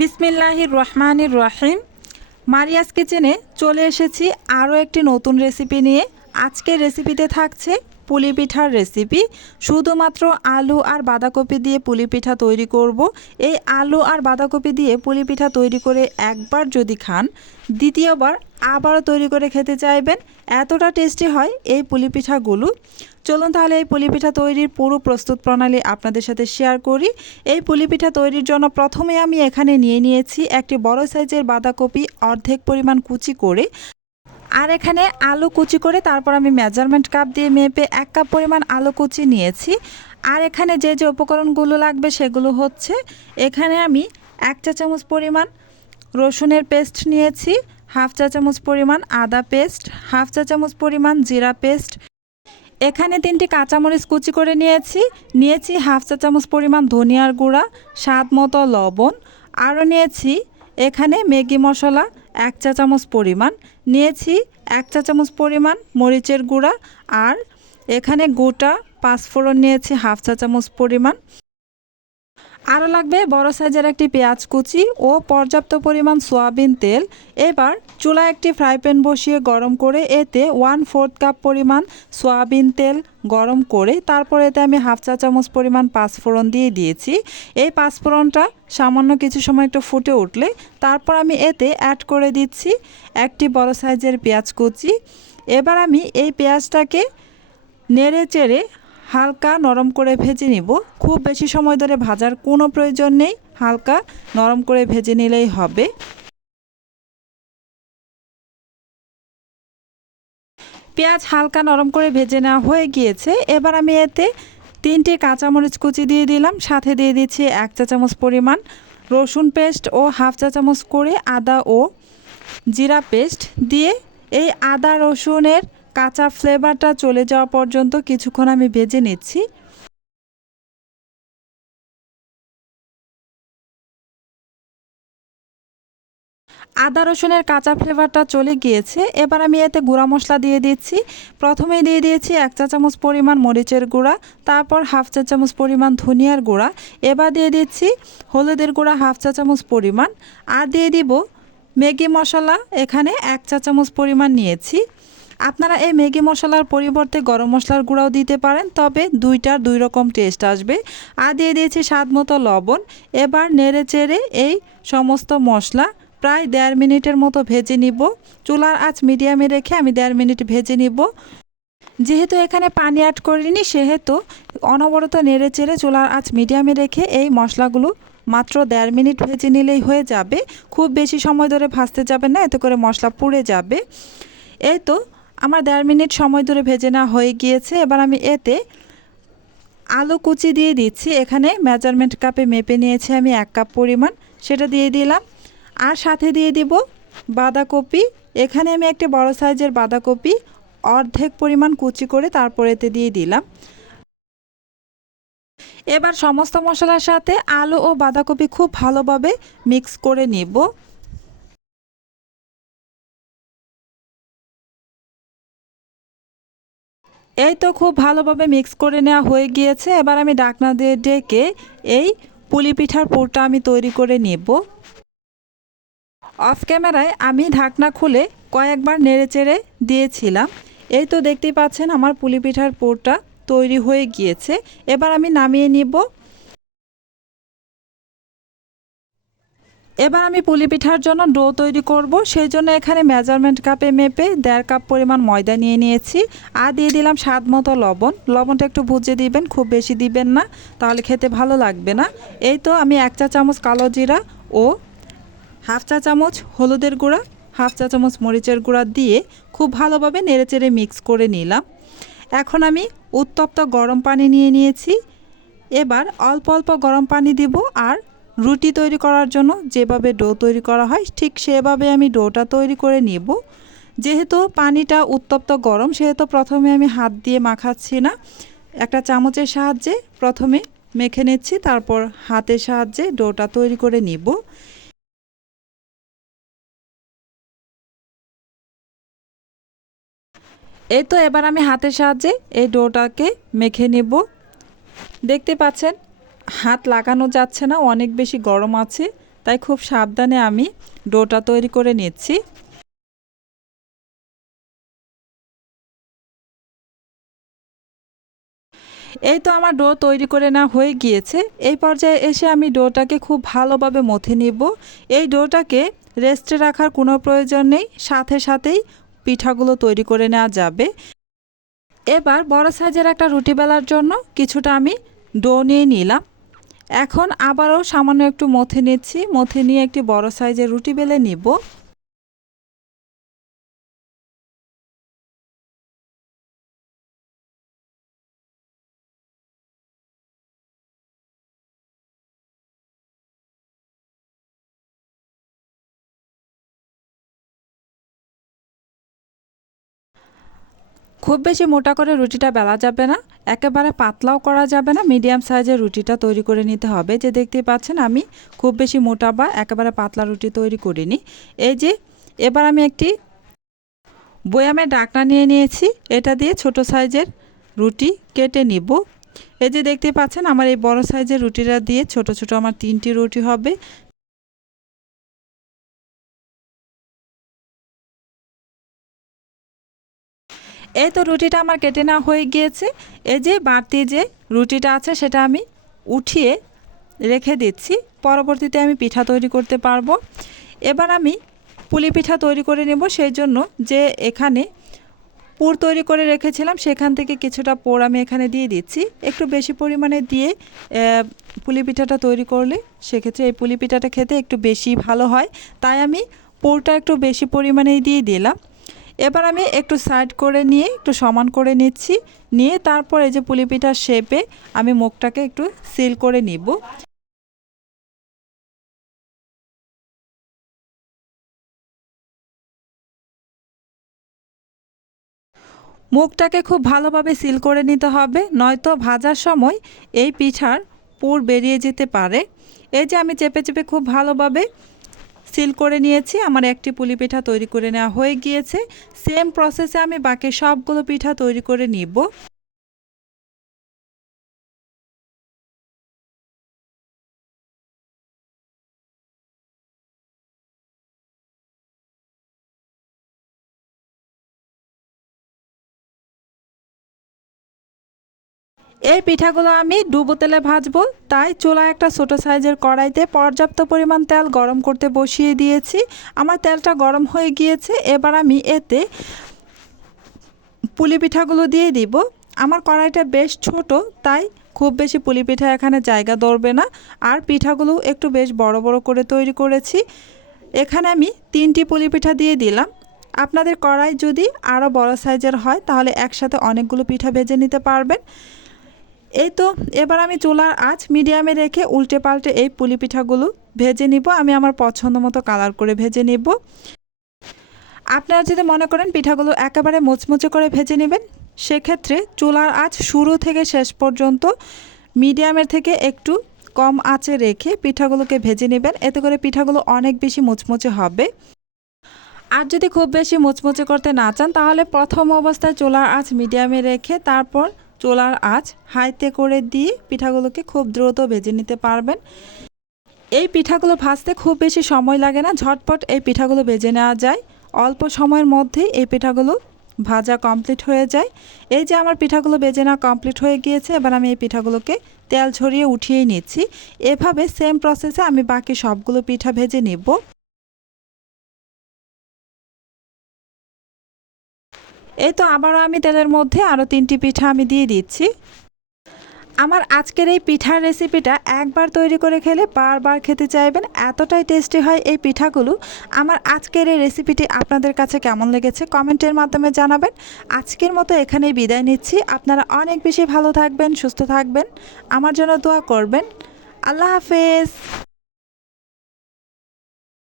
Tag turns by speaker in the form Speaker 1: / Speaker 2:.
Speaker 1: বিসমিল্লাহির রহমানির রহিম। মারিয়াস কিচেনে চলে এসেছি আরও একটি নতুন রেসিপি নিয়ে। আজকের রেসিপিতে থাকছে পুলি পিঠার রেসিপি শুধুমাত্র আলু আর বাঁধাকপি দিয়ে পুলি পিঠা তৈরি করব। এই আলু আর বাঁধাকপি দিয়ে পুলি পিঠা তৈরি করে একবার যদি খান, দ্বিতীয়বার আবারও তৈরি করে খেতে চাইবেন। এতটা টেস্টি হয় এই পুলি পিঠাগুলো চলুন তাহলে এই পুলি পিঠা তৈরির পুরো প্রস্তুত প্রণালী আপনাদের সাথে শেয়ার করি। এই পুলি পিঠা তৈরির জন্য প্রথমে আমি এখানে নিয়ে নিয়েছি একটি বড় সাইজের বাঁধাকপি, অর্ধেক পরিমাণ কুচি করে। আর এখানে আলু কুচি করে তারপর আমি মেজারমেন্ট কাপ দিয়ে মেপে এক কাপ পরিমাণ আলু কুচি নিয়েছি। আর এখানে যে যে উপকরণগুলো লাগবে সেগুলো হচ্ছে, এখানে আমি এক চা চামচ পরিমাণ রসুনের পেস্ট নিয়েছি, হাফ চা চামচ পরিমাণ আদা পেস্ট, হাফ চা চামচ পরিমাণ জিরা পেস্ট। এখানে তিনটি কাঁচামরিচ কুচি করে নিয়েছি নিয়েছি হাফ চা চামচ পরিমাণ ধনিয়ার গুঁড়া, স্বাদ মতো লবণ। আরও নিয়েছি এখানে ম্যাগি মশলা এক চা চামচ পরিমাণ, নিয়েছি এক চা চামচ পরিমাণ মরিচের গুঁড়া আর এখানে গোটা পাঁচফোড়ন নিয়েছি হাফ চা চামচ পরিমাণ। আরও লাগবে বড় সাইজের একটি পেঁয়াজ কুচি ও পর্যাপ্ত পরিমাণ সয়াবিন তেল। এবার চুলা একটি ফ্রাই প্যান বসিয়ে গরম করে এতে ওয়ান ফোর্থ কাপ পরিমাণ সয়াবিন তেল গরম করে তারপরে এতে আমি হাফ চা চামচ পরিমাণ পাঁচফোড়ন দিয়ে দিয়েছি। এই পাঁচফোড়নটা সামান্য কিছু সময় একটু ফুটে উঠলে তারপর আমি এতে অ্যাড করে দিচ্ছি একটি বড় সাইজের পেঁয়াজ কুচি। এবার আমি এই পেঁয়াজটাকে নেড়ে চেড়ে হালকা নরম করে ভেজে নিব। খুব বেশি সময় ধরে ভাজার কোনো প্রয়োজন নেই, হালকা নরম করে ভেজে নিলেই হবে। পেঁয়াজ হালকা নরম করে ভেজে নেওয়া হয়ে গিয়েছে। এবার আমি এতে তিনটি কাঁচামরিচ কুচি দিয়ে দিলাম, সাথে দিয়ে দিচ্ছি এক চা চামচ পরিমাণ রসুন পেস্ট ও হাফ চা চামচ করে আদা ও জিরা পেস্ট দিয়ে এই আদা রসুনের কাঁচা ফ্লেভারটা চলে যাওয়া পর্যন্ত কিছুক্ষণ আমি ভেজে নিচ্ছি। আদা রসুনের কাঁচা ফ্লেভারটা চলে গিয়েছে। এবার আমি এতে গুঁড়া মশলা দিয়ে দিচ্ছি। প্রথমে দিয়ে দিয়েছি এক চা চামচ পরিমাণ মরিচের গুঁড়া, তারপর হাফ চা চামচ পরিমাণ ধনিয়ার গুঁড়া। এবার দিয়ে দিচ্ছি হলুদের গুঁড়া হাফ চা চামচ পরিমাণ। আর দিয়ে দিব ম্যাগি মশলা, এখানে এক চা চামচ পরিমাণ নিয়েছি। আপনারা এই ম্যাগি মশলার পরিবর্তে গরম মশলার গুঁড়াও দিতে পারেন, তবে দুইটার দুই রকম টেস্ট আসবে। আর দিয়ে দিয়েছি স্বাদ মতো লবণ। এবার নেড়ে চেড়ে এই সমস্ত মশলা প্রায় দেড় মিনিটের মতো ভেজে নিব। চুলার আঁচ মিডিয়ামে রেখে আমি দেড় মিনিট ভেজে নিব। যেহেতু এখানে পানি অ্যাড করিনি, সেহেতু অনবরত নেড়ে চেড়ে চুলার আঁচ মিডিয়ামে রেখে এই মশলাগুলো মাত্র দেড় মিনিট ভেজে নিলেই হয়ে যাবে। খুব বেশি সময় ধরে ভাজতে যাবে না, এতে করে মশলা পুড়ে যাবে। এই তো আমার দেড় মিনিট সময় ধরে ভেজে না হয়ে গিয়েছে। এবার আমি এতে আলু কুচি দিয়ে দিচ্ছি। এখানে মেজারমেন্ট কাপে মেপে নিয়েছি আমি এক কাপ পরিমাণ। সেটা দিয়ে দিলাম। আর সাথে দিয়ে দিব বাঁধাকপি। এখানে আমি একটা বড় সাইজের বাঁধাকপি অর্ধেক পরিমাণ কুচি করে তারপর এতে দিয়ে দিলাম। এবার সমস্ত মশলার সাথে আলু ও বাঁধাকপি খুব ভালোভাবে মিক্স করে নিব। এই তো খুব ভালোভাবে মিক্স করে নেওয়া হয়ে গিয়েছে। এবার আমি ডাকনা দিয়ে ডেকে এই পুলি পিঠার পুরটা আমি তৈরি করে নেব। অফ ক্যামেরায় আমি ঢাকনা খুলে কয়েকবার নেড়েচেড়ে দিয়েছিলাম। এই তো দেখতেই পাচ্ছেন আমার পুলি পিঠার পুরটা তৈরি হয়ে গিয়েছে। এবার আমি নামিয়ে নিব। এবার আমি পুলি পিঠার জন্য ডো তৈরি করব। সেই জন্য এখানে মেজারমেন্ট কাপে মেপে দেড় কাপ পরিমাণ ময়দা নিয়ে নিয়েছি। আর দিয়ে দিলাম স্বাদ মতো লবণ। লবণটা একটু ভুজে দিবেন, খুব বেশি দিবেন না, তাহলে খেতে ভালো লাগবে না। এই তো আমি এক চা চামচ কালো জিরা ও হাফ চা চামচ হলুদের গুঁড়া, হাফ চা চামচ মরিচের গুঁড়া দিয়ে খুব ভালোভাবে নেড়েচেড়ে মিক্স করে নিলাম। এখন আমি উত্তপ্ত গরম পানি নিয়ে নিয়েছি। এবার অল্প অল্প গরম পানি দিব আর রুটি তৈরি করার জন্য যেভাবে ডো তৈরি করা হয় ঠিক সেভাবে আমি ডোটা তৈরি করে নিব। যেহেতু পানিটা উত্তপ্ত গরম, সেহেতু প্রথমে আমি হাত দিয়ে মাখাচ্ছি না। একটা চামচের সাহায্যে প্রথমে মেখে নিচ্ছি, তারপর হাতের সাহায্যে ডোটা তৈরি করে নিব। এই তো এবার আমি হাতের সাহায্যে এই ডোটাকে মেখে নেব। দেখতে পাচ্ছেন, হাত লাগানো যাচ্ছে না, অনেক বেশি গরম আছে, তাই খুব সাবধানে আমি ডোটা তৈরি করে নিচ্ছি। এই তো আমার ডো তৈরি করে না হয়ে গিয়েছে। এই পর্যায়ে এসে আমি ডোটাকে খুব ভালোভাবে মথে নিব। এই ডোটাকে রেস্টে রাখার কোনো প্রয়োজন নেই, সাথে সাথেই পিঠাগুলো তৈরি করে নেওয়া যাবে। এবার বড় সাইজের একটা রুটি বেলার জন্য কিছুটা আমি ডো নিয়ে নিলাম। এখন আবারও সামান্য একটু মথে নিচ্ছি। মথে নিয়ে একটি বড় সাইজের রুটি বেলে নিব। খুব বেশি মোটা করে রুটিটা বেলা যাবে না, একেবারে পাতলাও করা যাবে না মিডিয়াম সাইজের রুটিটা তৈরি করে নিতে হবে। যে দেখতে পাচ্ছেন আমি খুব বেশি মোটা বা একেবারে পাতলা রুটি তৈরি করিনি। এই যে এবার আমি একটি বয়ামে ডাকনা নিয়ে নিয়েছি, এটা দিয়ে ছোট সাইজের রুটি কেটে নিব। এই যে দেখতে পাচ্ছেন আমার এই বড় সাইজের রুটিটা দিয়ে ছোট ছোট আমার তিনটি রুটি হবে। এই তো রুটিটা আমার কেটে নেওয়া হয়ে গিয়েছে। এই যে বাড়তি যে রুটিটা আছে সেটা আমি উঠিয়ে রেখে দিচ্ছি। পরবর্তীতে আমি পিঠা তৈরি করতে পারব। এবার আমি পুলি পিঠা তৈরি করে নেব। সেই জন্য যে এখানে পুর তৈরি করে রেখেছিলাম, সেখান থেকে কিছুটা পোর আমি এখানে দিয়ে দিচ্ছি। একটু বেশি পরিমাণে দিয়ে পুলি পিঠাটা তৈরি করলে সেক্ষেত্রে এই পুলি পিঠাটা খেতে একটু বেশি ভালো হয়। তাই আমি পোরটা একটু বেশি পরিমাণেই দিয়ে দিলাম। এবার আমি একটু সাইড করে নিয়ে, একটু সমান করে নিচ্ছি। নিয়ে তারপর এই যে পুলি পিঠার শেপে আমি মুখটাকে একটু সিল করে নিব। মুখটাকে খুব ভালোভাবে সিল করে নিতে হবে, নয়তো ভাজার সময় এই পিঠার পুর বেরিয়ে যেতে পারে। এই যে আমি চেপে চেপে খুব ভালোভাবে সিল করে নিয়েছি। আমার একটি পুলি পিঠা তৈরি করে নেওয়া হয়ে গিয়েছে। সেম প্রসেসে আমি বাকি সবগুলো পিঠা তৈরি করে নিব। এই পিঠাগুলো আমি ডুবো তেলে ভাজবো। তাই চুলা একটা ছোটো সাইজের কড়াইতে পর্যাপ্ত পরিমাণ তেল গরম করতে বসিয়ে দিয়েছি। আমার তেলটা গরম হয়ে গিয়েছে। এবার আমি এতে পুলি পিঠাগুলো দিয়ে দিব। আমার কড়াইটা বেশ ছোট, তাই খুব বেশি পুলি পিঠা এখানে জায়গা ধরবে না। আর পিঠাগুলো একটু বেশ বড় বড় করে তৈরি করেছি। এখানে আমি তিনটি পুলি পিঠা দিয়ে দিলাম। আপনাদের কড়াই যদি আরও বড় সাইজের হয়, তাহলে একসাথে অনেকগুলো পিঠা ভেজে নিতে পারবেন। এই তো, এবার আমি চুলার আঁচ মিডিয়ামে রেখে উল্টে পাল্টে এই পুলি পিঠাগুলো ভেজে নিব। আমি আমার পছন্দ মতো কালার করে ভেজে নিব। আপনারা যদি মনে করেন পিঠাগুলো একেবারে মুচমুচে করে ভেজে নেবেন, সেক্ষেত্রে চুলার আঁচ শুরু থেকে শেষ পর্যন্ত মিডিয়ামের থেকে একটু কম আঁচে রেখে পিঠাগুলোকে ভেজে নেবেন। এতে করে পিঠাগুলো অনেক বেশি মুচমুচে হবে। আর যদি খুব বেশি মুচমুচে করতে না চান, তাহলে প্রথম অবস্থায় চুলার আঁচ মিডিয়ামে রেখে তারপর চোলার আঁচ হাইতে করে দিয়ে পিঠাগুলোকে খুব দ্রুত ভেজে নিতে পারবেন। এই পিঠাগুলো ভাজতে খুব বেশি সময় লাগে না, ঝটপট এই পিঠাগুলো ভেজে নেওয়া যায়। অল্প সময়ের মধ্যেই এই পিঠাগুলো ভাজা কমপ্লিট হয়ে যায়। এই যে আমার পিঠাগুলো বেজে নেওয়া কমপ্লিট হয়ে গিয়েছে, এবার আমি এই পিঠাগুলোকে তেল ছড়িয়ে উঠিয়েই নিচ্ছি। এভাবে সেম প্রসেসে আমি বাকি সবগুলো পিঠা ভেজে নেব। এই তো আবারও আমি তেলের মধ্যে আরও তিনটি পিঠা আমি দিয়ে দিচ্ছি। আমার আজকের এই পিঠার রেসিপিটা একবার তৈরি করে খেলে বারবার খেতে চাইবেন, এতটাই টেস্টি হয় এই পিঠাগুলো। আমার আজকের এই রেসিপিটি আপনাদের কাছে কেমন লেগেছে কমেন্টের মাধ্যমে জানাবেন। আজকের মতো এখানেই বিদায় নিচ্ছি। আপনারা অনেক বেশি ভালো থাকবেন, সুস্থ থাকবেন। আমার জন্য দোয়া করবেন। আল্লাহ হাফেজ।